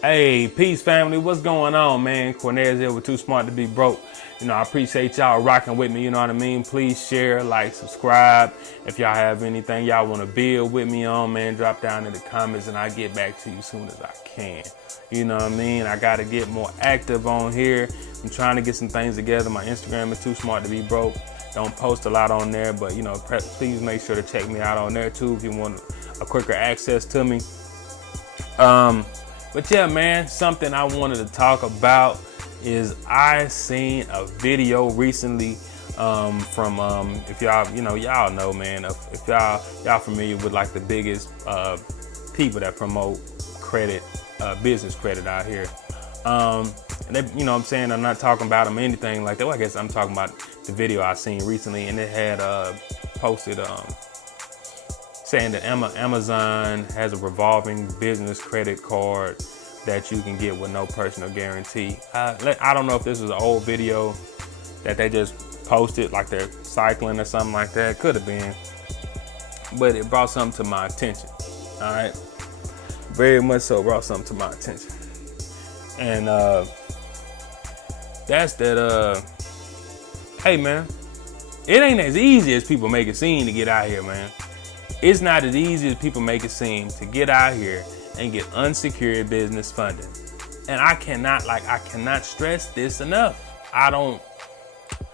Hey, peace family, what's going on, man? Cornez here with Too Smart to Be Broke. I appreciate y'all rocking with me, you know what I mean? Please share, like, subscribe. If y'all have anything y'all want to build with me on, man, drop down in the comments and I'll get back to you as soon as I can. You know what I mean? I got to get more active on here. I'm trying to get some things together. My Instagram is Too Smart to Be Broke. Don't post a lot on there, but, please make sure to check me out on there, too, if you want a quicker access to me. But yeah, man, something I wanted to talk about is I seen a video recently from if y'all y'all know, man, if y'all familiar with like the biggest people that promote credit, business credit out here. And they, what I'm saying, I'm not talking about them or anything like that. Well, I guess I'm talking about the video I seen recently, and it had posted saying that Amazon has a revolving business credit card that you can get with no personal guarantee. I don't know if this was an old video that they just posted, like they're cycling or something like that. Could have been, but it brought something to my attention. All right, very much so brought something to my attention, and that's that. Hey man, it ain't as easy as people make it seem to get out here, man. It's not as easy as people make it seem to get out here and get unsecured business funding. And I cannot stress this enough. I don't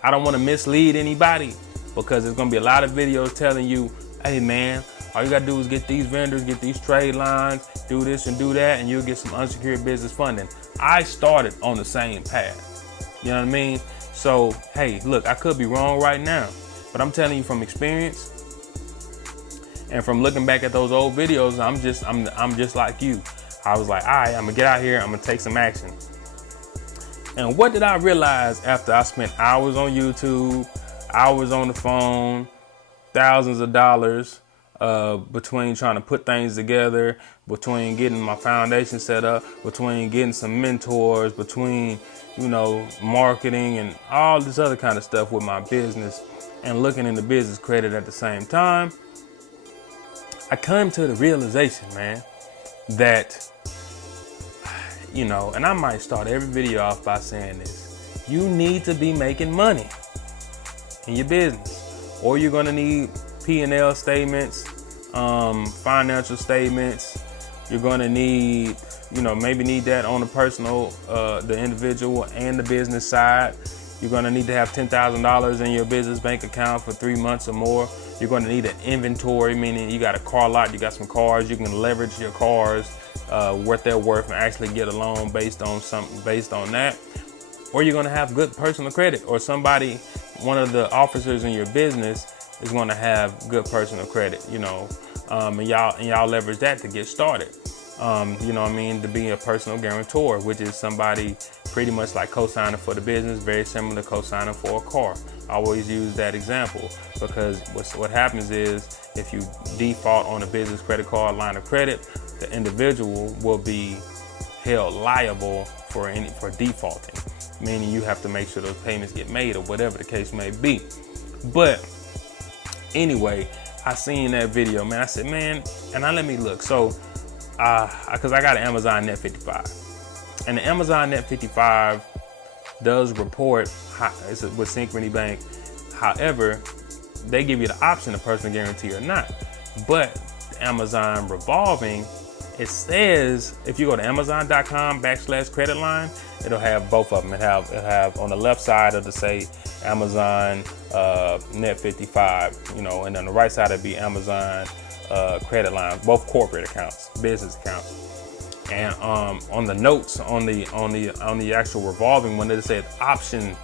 want to mislead anybody, because there's gonna be a lot of videos telling you, hey man, all you gotta do is get these vendors, get these trade lines, do this and do that, and you'll get some unsecured business funding. I started on the same path. You know what I mean? So, hey, look, I could be wrong right now, but I'm telling you from experience, and from looking back at those old videos, I'm just like you. I was like, all right, I'm gonna get out here, I'm gonna take some action. And what did I realize after I spent hours on YouTube, hours on the phone, thousands of dollars between trying to put things together, between getting my foundation set up, between getting some mentors, between, marketing and all this other kind of stuff with my business, and looking into business credit at the same time, I come to the realization, man, that, and I might start every video off by saying this, you need to be making money in your business, or you're gonna need P&L statements, financial statements. You're gonna need, maybe need that on the personal, the individual and the business side. You're gonna need to have $10,000 in your business bank account for 3 months or more. You're gonna need an inventory, meaning you got a car lot, you got some cars, you can leverage your cars, what they're worth, and actually get a loan based on that. Or you're gonna have good personal credit, or somebody, one of the officers in your business is gonna have good personal credit, and y'all leverage that to get started. To be a personal guarantor, which is somebody pretty much like co-signing for the business, very similar to co-signing for a car. I always use that example because what happens is, if you default on a business credit card line of credit, the individual will be held liable for defaulting, meaning you have to make sure those payments get made, or whatever the case may be. But anyway, I seen that video, man. I said, man, and let me look. So, because I got an Amazon Net 55, and the Amazon Net 55 does report it's with Synchrony Bank. However, they give you the option of personal guarantee or not. But the Amazon revolving, it says if you go to Amazon.com/credit line, it'll have both of them. It'll have on the left side it'll say Amazon Net 55, and on the right side it'll be Amazon credit line, both corporate accounts, business accounts. And on the notes on the actual revolving one, it says option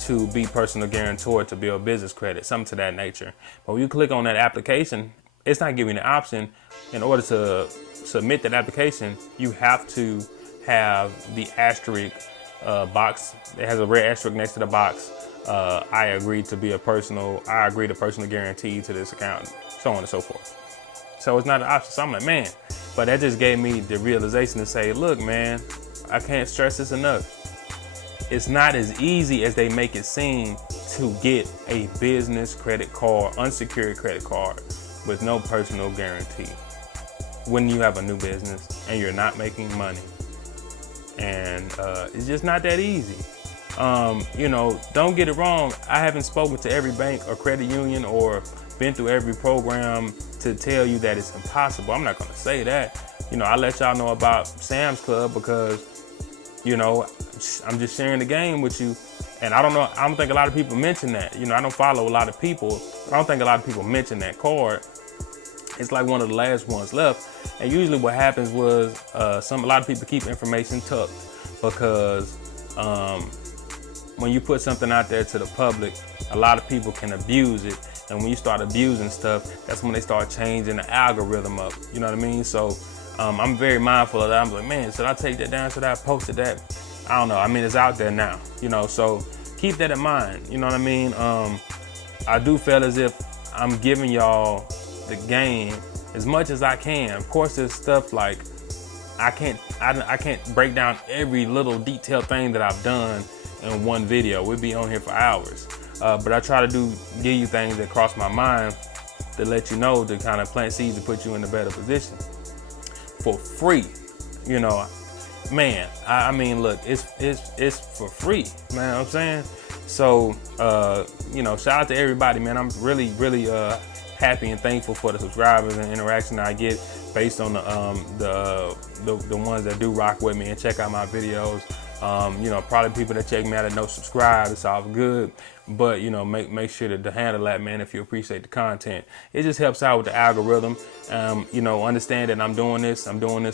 to be personal guarantor to build business credit, something to that nature. But when you click on that application, it's not giving the option. In order to submit that application, you have to have the asterisk box. It has a red asterisk next to the box. I agree to personal guarantee to this account, so on and so forth. So it's not an option. So I'm like, man, but that just gave me the realization to say, look, man, I can't stress this enough. It's not as easy as they make it seem to get a business credit card, unsecured credit card with no personal guarantee when you have a new business and you're not making money. And it's just not that easy. You know, don't get it wrong. I haven't spoken to every bank or credit union or been through every program to tell you that it's impossible. I'm not gonna say that. You know, I let y'all know about Sam's Club because, you know, I'm just sharing the game with you. And I don't think a lot of people mention that. You know, I don't follow a lot of people, but I don't think a lot of people mention that card. It's like one of the last ones left. And usually what happens was a lot of people keep information tucked because when you put something out there to the public, a lot of people can abuse it. And when you start abusing stuff, that's when they start changing the algorithm up. You know what I mean? So I'm very mindful of that. I'm like, man, should I take that down? Should I have posted that? I don't know. I mean, it's out there now, you know, so keep that in mind. You know what I mean? I do feel as if I'm giving y'all the game as much as I can. Of course, there's stuff like I can't break down every little detailed thing that I've done in one video. We'd be on here for hours. But I try to give you things that cross my mind to let you know, to kind of plant seeds to put you in a better position for free. You know, man, I mean, look, it's for free, man. You know what I'm saying? So, you know, shout out to everybody, man. I'm really happy and thankful for the subscribers and interaction I get based on the ones that do rock with me and check out my videos. You know, probably people that check me out that don't subscribe, it's all good. But, you know, make sure to handle that, man, if you appreciate the content. It just helps out with the algorithm. You know, understand that I'm doing this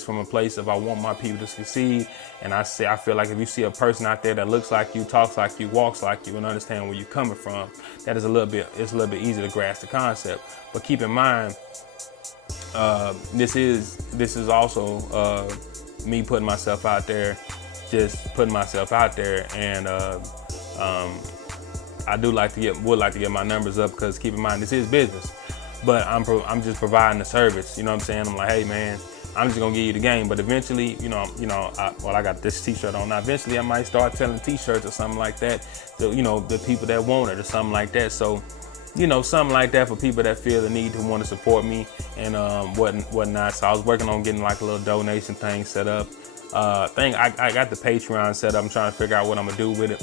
from a place of I want my people to succeed. And I feel like if you see a person out there that looks like you, talks like you, walks like you, and understand where you're coming from, that is it's a little bit easier to grasp the concept. But keep in mind, this is also me putting myself out there, just putting myself out there, and I would like to get my numbers up, because keep in mind, this is business, but I'm just providing the service. You know what I'm saying? I'm like, hey man, I'm just gonna give you the game, but eventually, I got this t-shirt on now. Eventually I might start selling t-shirts or something like that, the people that want it or something like that. So, you know, something like that for people that feel the need to want to support me and whatnot. So I was working on getting like a little donation thing set up. I got the Patreon set up. I'm trying to figure out what I'm gonna do with it.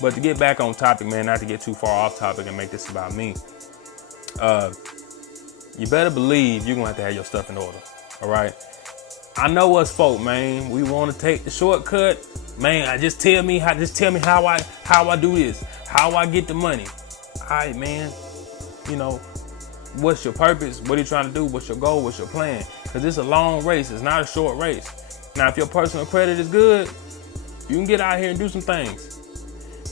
But to get back on topic, man, not to get too far off topic and make this about me, you better believe you're gonna have to have your stuff in order. All right. I know us folk, man. We want to take the shortcut, man. Just tell me how I do this, how I get the money. All right, man. You know, what's your purpose? What are you trying to do? What's your goal? What's your plan? Because it's a long race. It's not a short race. Now, if your personal credit is good, you can get out here and do some things.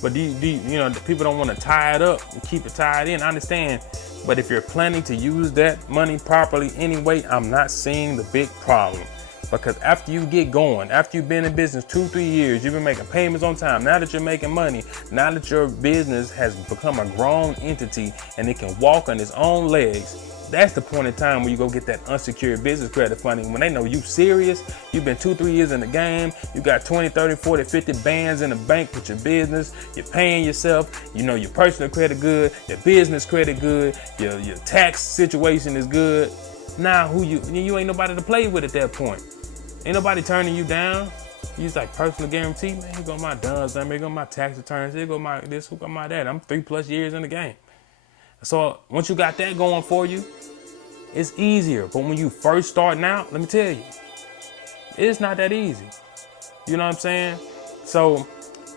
But people don't want to tie it up and keep it tied in. I understand. But if you're planning to use that money properly anyway, I'm not seeing the big problem. Because after you get going, after you've been in business 2-3 years, you've been making payments on time. Now that you're making money, now that your business has become a grown entity and it can walk on its own legs, that's the point in time where you go get that unsecured business credit funding. When they know you serious, you've been 2-3 years in the game, you got 20, 30, 40, 50 bands in the bank with your business, you're paying yourself, you know your personal credit good, your business credit good, your tax situation is good. Now you ain't nobody to play with at that point. Ain't nobody turning you down. You just like personal guarantee, man, here go my DUNS, here go my tax returns, here go my this, here go my that. I'm 3+ years in the game. So once you got that going for you, it's easier. But when you first starting out, let me tell you, it's not that easy. You know what I'm saying? So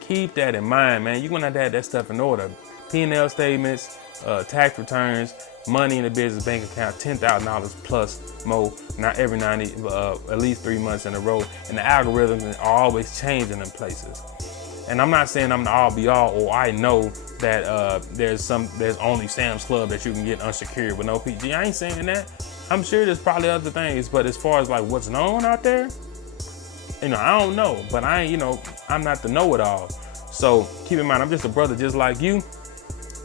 keep that in mind, man. You're gonna have to have that stuff in order. P&L statements, tax returns, money in the business bank account, $10,000 plus more, not every 90, at least 3 months in a row. And the algorithms are always changing in places. And I'm not saying I'm the all be all, or I know that there's only Sam's Club that you can get unsecured with no PG. I ain't saying that. I'm sure there's probably other things, but as far as like what's known out there, I don't know. But I'm not the know-it-all. So keep in mind, I'm just a brother just like you,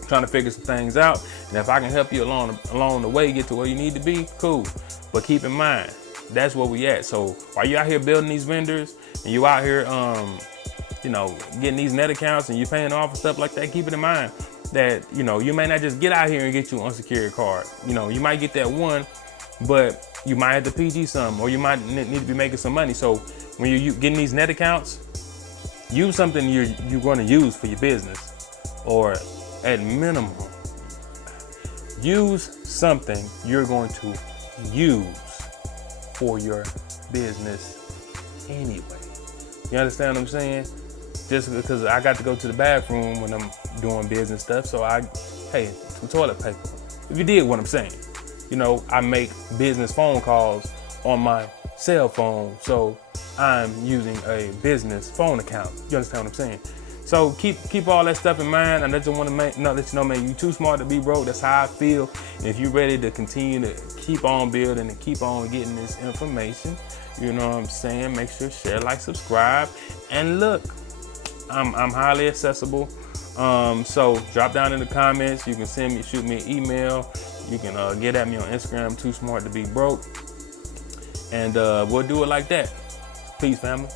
trying to figure some things out. And if I can help you along the way, get to where you need to be, cool. But keep in mind, that's where we at. So while you out here building these vendors and you out here getting these net accounts and you're paying off and stuff like that, keep it in mind that, you may not just get out here and get you an unsecured card. You might get that one, but you might have to PG some, or you might need to be making some money. So when you're getting these net accounts, use something you're going to use for your business, or at minimum, use something you're going to use for your business anyway. You understand what I'm saying? Just because I got to go to the bathroom when I'm doing business stuff, so hey, some toilet paper. If you dig what I'm saying. You know, I make business phone calls on my cell phone, so I'm using a business phone account. You understand what I'm saying? So keep all that stuff in mind. I just want to let you know, man, you too smart to be broke. That's how I feel. And if you're ready to continue to keep on building and keep on getting this information, you know what I'm saying? Make sure share, like, subscribe, and look, I'm highly accessible. So drop down in the comments. You can shoot me an email. You can get at me on Instagram, Too Smart to Be Broke, and we'll do it like that. Peace, family.